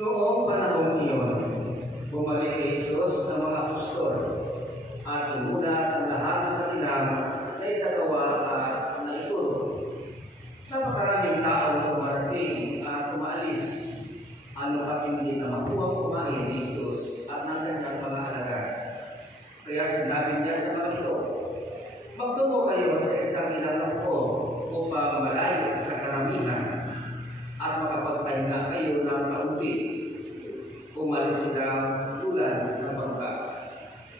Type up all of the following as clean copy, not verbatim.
Noong panahon iyon, bumalik kay Jesus ng mga apostol at inulat ang lahat ng kanilang na isagawa at naituro. Napakaraming tao dumarating at umaalis. Ano pa hindi na makuha kumain ni Jesus at ng kanyang mga alagad. Kaya sinabi niya sa mga ito, magtungo kayo sa isang ilang po upang malayo sa karamihan at makapagpahinga kayo ng kaunti. Umalis sila tulad ng bangka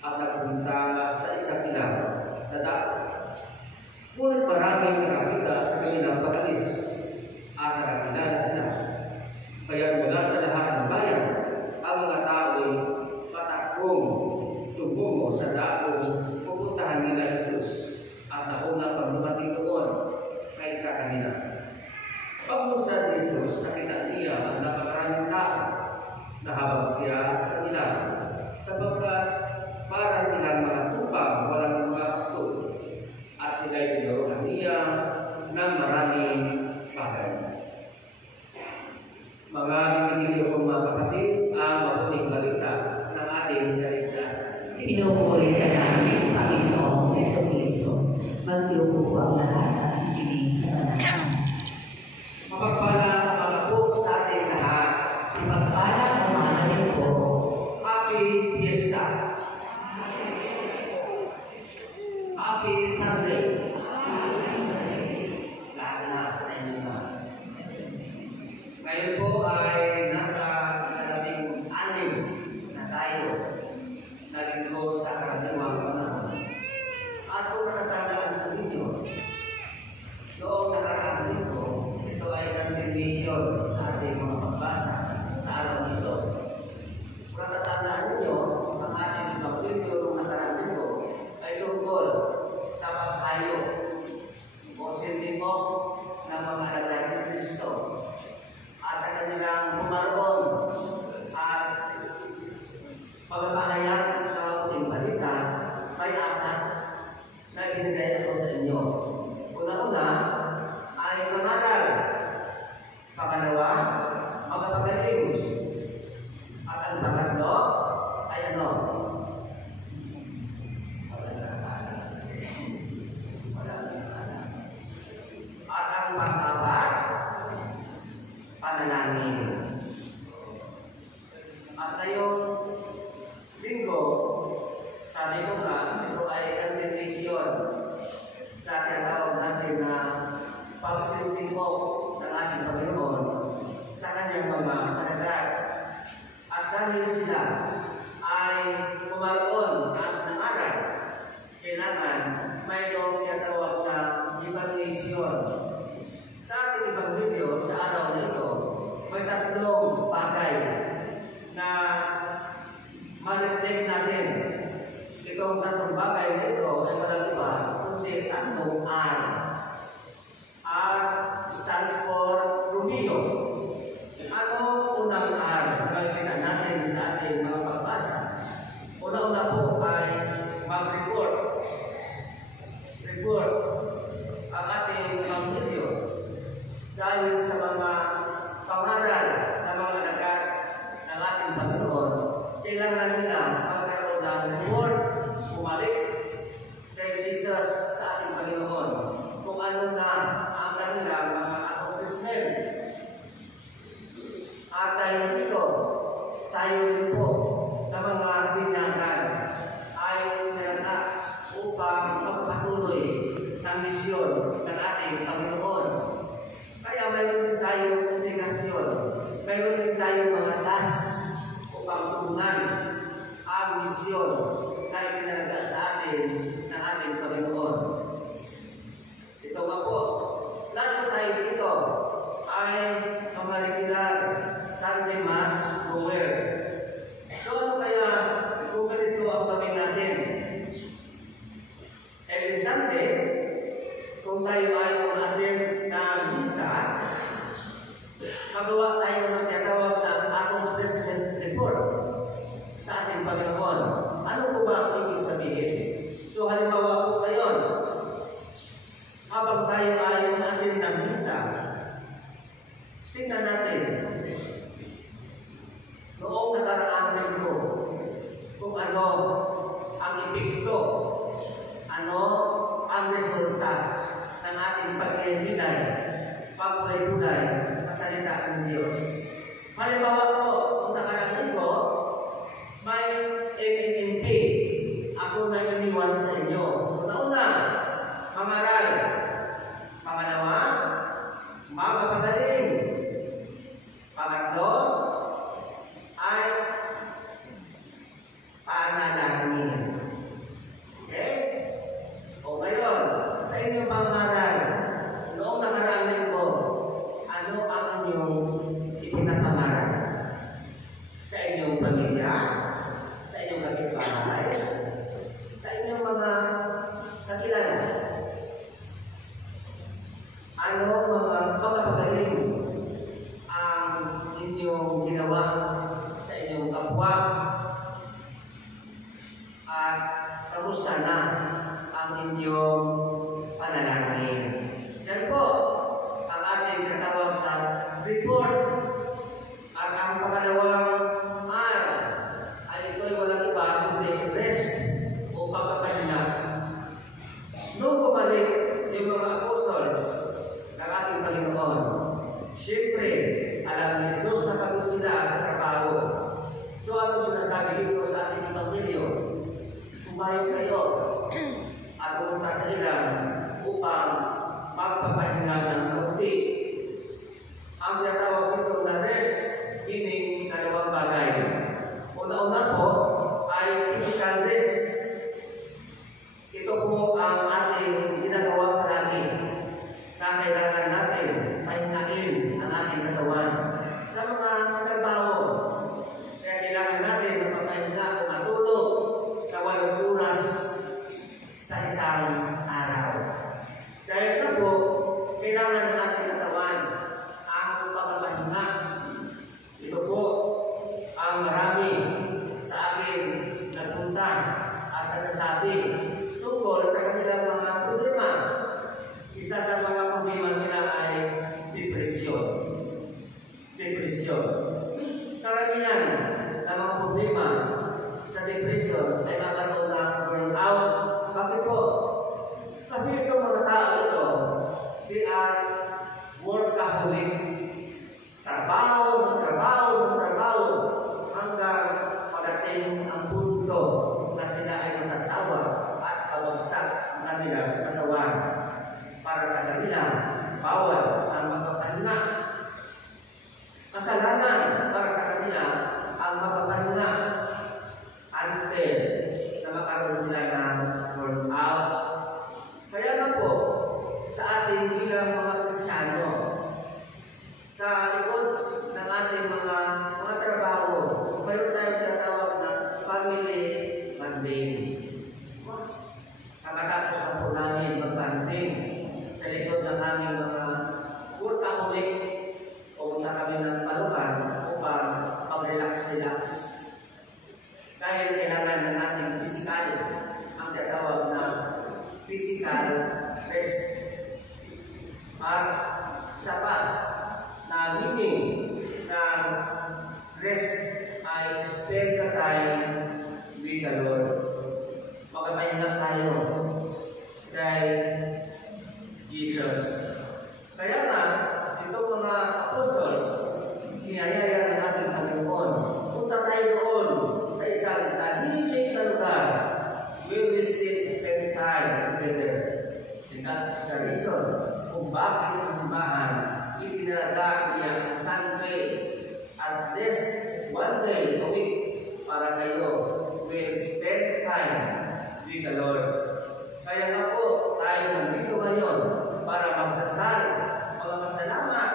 at nagpunta sa isang ilang na dagat. Ngunit maraming nakakita sa kanilang pag-alis at nakakilala sila. Kaya mula sa lahat ng bayan, ang mga tao'y patakbong tumungo sa daong pupuntahan nila Jesus at nauna pang dumating doon kaysa kanila. Pagmusad ni Jesus, nakita niya ang napakaraming tao na habang siya sa kanila, sapagkat para silang mga tupang walang mga pastol, at sila'y tinuruan niya ng maraming bagay. Mga binigilyo kong mga kapatid, ang mabuting balita ng ating kaligtasan. Pinupuri ka namin, Panginoong Jesucristo. Magsiupo ang lahat at ikinig sa panahon. Mapagpala ang mga po sa ating lahat. Mapagpala ang mga galing po. Happy Fiesta. Happy Sunday. Lahat na sa inyo na. Ngayon po ay nasa labing-6 na tayo na linggo sa karaniwang panahon. At kung nakatandaan po ninyo, noong nakaraang linggo, ito ay continuation sa ating mga pagbasa sa araw nito. Kung nakatandaan ninyo, ang ating pag-video noong nakaraang linggo ay tungkol sa paghayo o sentimo ng mga alagad ni Kristo at sa kanilang pumaroon at pagpapahayag ng mabuting balita. May 4 na ibinigay ako sa inyo. Una-una ay mangaral. Pangalawa, magpapagaling. At ang pangatlo ay ano? At ang pang-apat, panalangin. At ngayong linggo, sabi ko nga, ito ay continuation sa tinatawag natin na pagsisimok ng ating Panginoon sa kanyang mga alagad. At dahil sila ay pumaroon at nangaral, kailangan mayroong tinatawag na evaluation. Sa ating ibang video sa araw na ito, may 3 bagay na ma-reflect natin. Itong 3 bagay na ito ay walang iba, kundi 3 R. R stands for Romeo. Ano unang R na makikita natin sa ating mga pagbasa? Una-una po ay mag-report. Report ang ating mga video dahil sa mga pangaral ng mga alagad ng ating Panginoon. Kailangan nila magkaroon ng report, bumalik kay Jesus sa ating Panginoon kung ano na ang kanilang mga accomplishment. At dahil dito, tayo rin po na mga binahan ay nilagda upang magpatuloy ng misyon ng ating Panginoon. Kaya mayroon din tayong obligasyon, mayroon din tayong mga task upang tulungan ang misyon na itinalaga sa atin ng ating Panginoon. Ito nga po, lahat po tayo dito ay mga regular Sunday Mass goer. So ano kaya kung ganito ang gawin natin? Every Sunday, kung tayo ay umattend ng misa, magawa tayo ng tinatawag na accomplishment report sa ating Panginoon. Ano po ba ang ibig sabihin? So halimbawa po kayo, habang tayo ay umattend ng misa, tingnan natin makapagaling. Pangatlo ay panalangin. Okay? O ngayon, sa inyong pangaral, noong nakaraang linggo, ano ang inyong ipinapamaral? Sa inyong pamilya? Sa inyong kapitbahay? Sa inyong mga kakilala? Ano mga pagpapagaling ang inyong ginawa sa inyong kapwa? At kamusta na ang inyong panalangin? Yan po ang ating katawag na report. At ang pangalawang ay ito'y walang iba kundi rest o pagpapahinga. Nung bumalik yung mga apostles ng ating Panginoon, siyempre, alam ni Jesus na pagod sila sa trabaho. So, anong sinasabi dito sa ating Ebanghelyo? Kumayod kayo at pumunta sa ilang upang magpapahinga ng kaunti. Ang tinatawag dito na rest, meaning dalawang bagay. Una-una po ay physical rest. Ito po ang ating ginagawa palagi na kailangan natin pahingain ang ating katawan sa mga trabaho. Kaya kailangan natin magpapahinga o matulog na 8 oras sa isang araw. Dahil na po, kailangan ng ating katawan ang pagpapahinga. Ito po ang marami sa akin nagpunta at nagsasabi tungkol sa kanilang mga problema. Isa sa mga problema nila ay depresyon. Depresyon. Karamihan ng mga problema sa depresyon ay magkakaroon ng burnout. Bakit po? Kasi itong mga tao ito, they are workaholic. Trabaho ng trabaho ng trabaho hanggang pagdating ang punto na sila ay masasawa at kawagsak ang kanilang katawan. Para sa kanila, bawal ang magpapahinga. Kasalanan para sa kanila ang magpapahinga until na magkaroon sila ng burnout. Kaya na po, sa ating bilang mga Kristiyano, sa likod ng ating mga trabaho, mayroon tayong tinatawag na family bonding. Nakatapos na po namin mag-bonding sa likod ng aming mga workaholic, pumunta kami ng paluhan upang mag-relax-relax. Dahil kailangan ng ating physical, ang tinatawag na physical rest. At isa pa, na meaning ng rest ay spend the time with the Lord. Magpapahinga tayo kay Jesus. Kaya nga, itong mga apostles, niyayaya ng ating Panginoon, punta tayo doon sa isang tahimik na lugar. We will still spend time together. And that is the reason kung bakit ang simbahan itinalaga niya ang Sunday at least one day a week para kayo will spend time with the Lord. Kaya nga po, tayo nandito ngayon para magdasal, magpasalamat,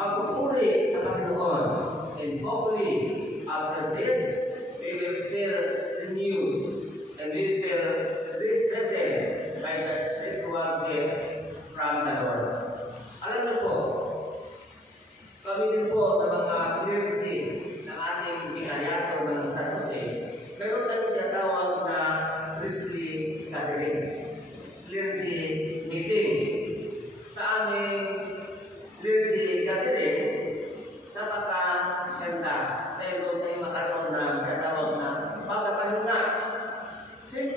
magpupuri sa Panginoon. And hopefully, after this, we will feel renewed and we will feel restricted by the spiritual gift from the Lord. Alam niyo po, kami din po ng mga liturgy ng ating Vikaryato ng San Jose, meron tayong tinatawag na Priestly Gathering, liturgy meeting. Sa aming liturgy gathering, napakaganda dahil doon tayo makaroon ng tinatawag na pagpapahinga. Simple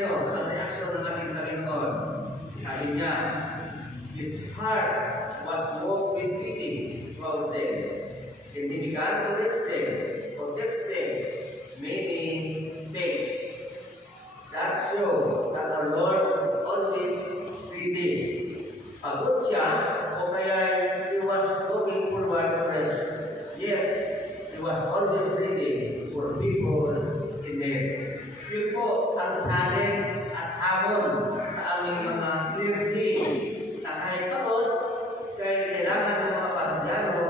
niyo ang reaksyon ng ating Panginoon. Sabi niya, his heart was moved with pity toward them, and he began to teach them many things that show that our Lord is always ready. Pagod siya, o kaya he was looking forward to rest, yet he was always ready for people in need. Yun po ang challenge at hamon sa aming mga clergy na kahit pagod, kahit kailangan ng mga parodyano,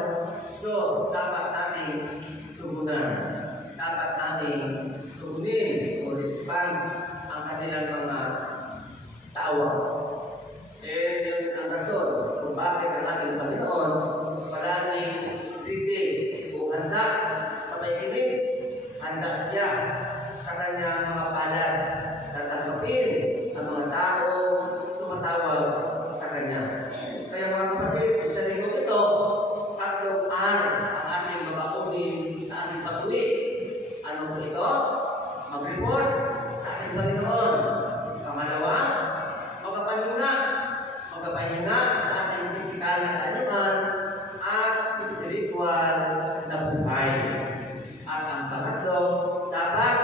so dapat natin tugunan. Dapat natin tugunin o response ang kanilang mga tawag. And yun ang rason kung bakit ang ating Panginoon palaging ready o handa sa may kinig. Handa siya sa kanyang mga palad na tanggapin ang mga tao tumatawag sa kanya. Kaya mga kapatid, sa linggo ito, 3 araw ang ating babaunin sa ating pag-uwi. Ano po ito? Mag-report sa ating Panginoon. Pangalawa, magpapahinga sa ating pisikal na kaanyuan at spiritual na buhay. At ang pangatlo, dapat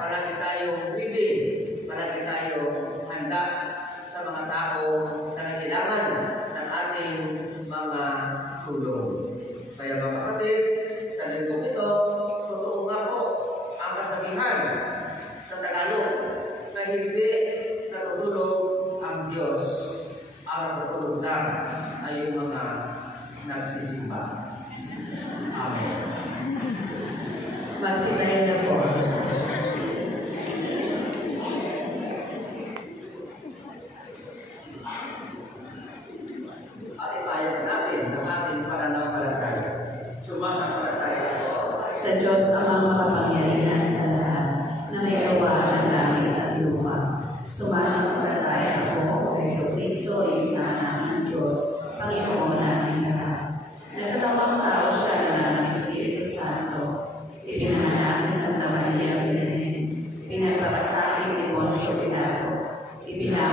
palagi tayong ready, palagi tayong handa sa mga tao na kailangan ng ating mga tulong. Kaya mga kapatid, sa linggo ito, totoo nga po ang kasabihan sa Tagalog na hindi natutulog ang Diyos. Ang natutulog lang ay yung mga nagsisimba. Amen. Magsitayo na po. At ipayag natin ang ating pananampalataya. Sumasampalataya po Sa Diyos ang makapangyarihan sa lahat na may gawa ng langit at lupa. Sumasampalataya ako o Jesucristo, isa ng Diyos, Panginoon natin lahat. Nagkatawang tao siya na ng Espiritu Santo. Ipinanganak ni Santa Maria Virgen. Pinagpakasakin ni Poncio Pilato. Ibinago